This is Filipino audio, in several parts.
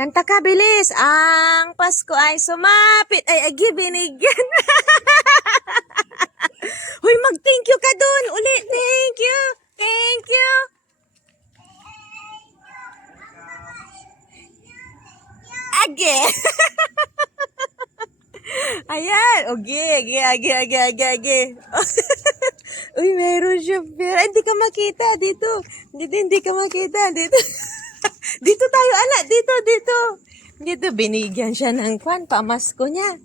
Kanta ka, bilis. Ang Pasko ay sumapit. Ay, binigyan. Hoy, mag-thank you ka dun. Uli, thank you. Thank you. Again. Ayan. Age. Uy, meron siya pera. Hindi ka makita dito. Hindi ka makita dito. Dito tayo, anak. Dito. Dito, binigyan siya ng pamasko niya.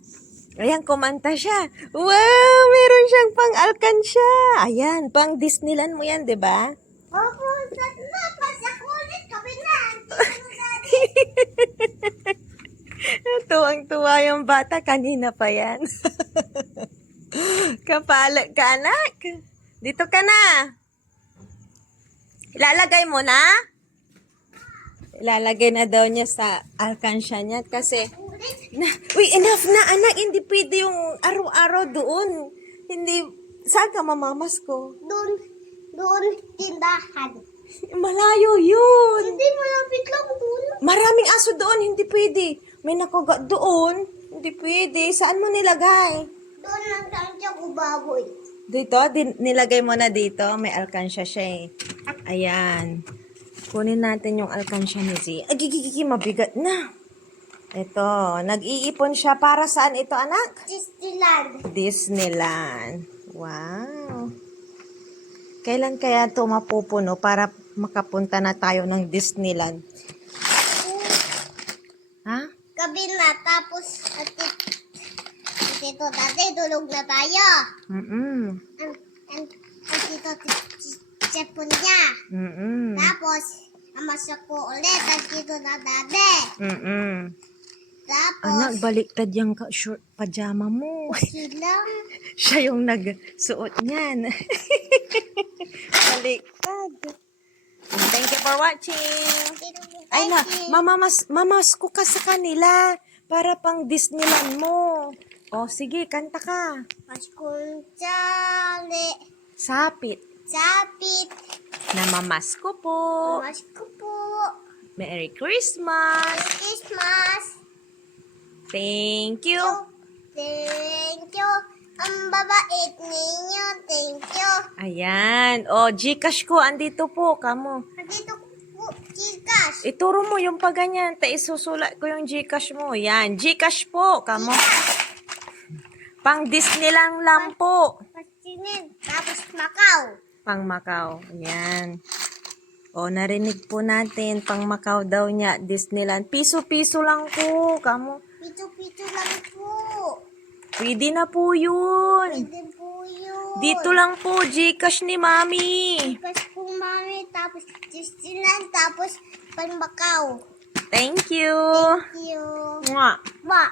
Ayan, kumanta siya. Wow, meron siyang pang-alkansya. Ayan, pang Disneyland mo yan, di ba? Opo, sa kulit kami na. Tuwang-tuwa yung bata. Kanina pa yan. Kapala ka, anak. Dito ka na. Ilalagay mo na? Ilalagay na daw niya sa alkansya niya kasi uy, enough na, anak. Hindi pwede yung araw-araw doon. Hindi, saan ka mamamasko? Doon, tindahan. Malayo yun. Hindi, malapit lang doon. Maraming aso doon, hindi pwede. May nakagat doon, hindi pwede. Saan mo nilagay? Doon lang siya ko baboy. Dito, nilagay mo na dito. May alkansya siya eh. Ayan. Kunin natin yung alkansya ni Z. Ay, mabigat na. Ito, nag-iipon siya. Para saan ito, anak? Disneyland. Wow. Kailan kaya ito mapupuno para makapunta na tayo ng Disneyland? Ha? Gabi na, tapos dito dati tulog na tayo. And dito tsepon niya. Tapos, amasak ko ulit. At dito na dati. Tapos, Anak, baliktad yung short pajama mo. silang. Siya yung nagsuot niyan. Baliktad. Thank you for watching. Ay na, mamasko ka sa kanila para pang Disneyland mo. O, sige, kanta ka. Paskong tsali. Sapit. Namamasko po. Pasko po. Merry Christmas. Christmas. Thank you. Thank you. Ang babait ninyo. Thank you. Ayan. O, Gcash ko. Andito po. Kamo. Dito po, Gcash. Ituro mo yung paganyan. Isusulat ko yung Gcash mo. Yan. Gcash po. Kamo. Pang Disneyland lang po. Pasinin. Tapos Macau. Pang Macau. Ayan. O, narinig po natin. Pang Macau daw niya. Disneyland. Piso-piso lang po. Kamo. Pito-pito lang po. Pwede na po yun. Pwede po yun. Dito lang po. Gcash ni Mami. Gcash po, mami. Tapos Disneyland. Tapos pan Macau. Thank you. Thank you. Mwah. Ma.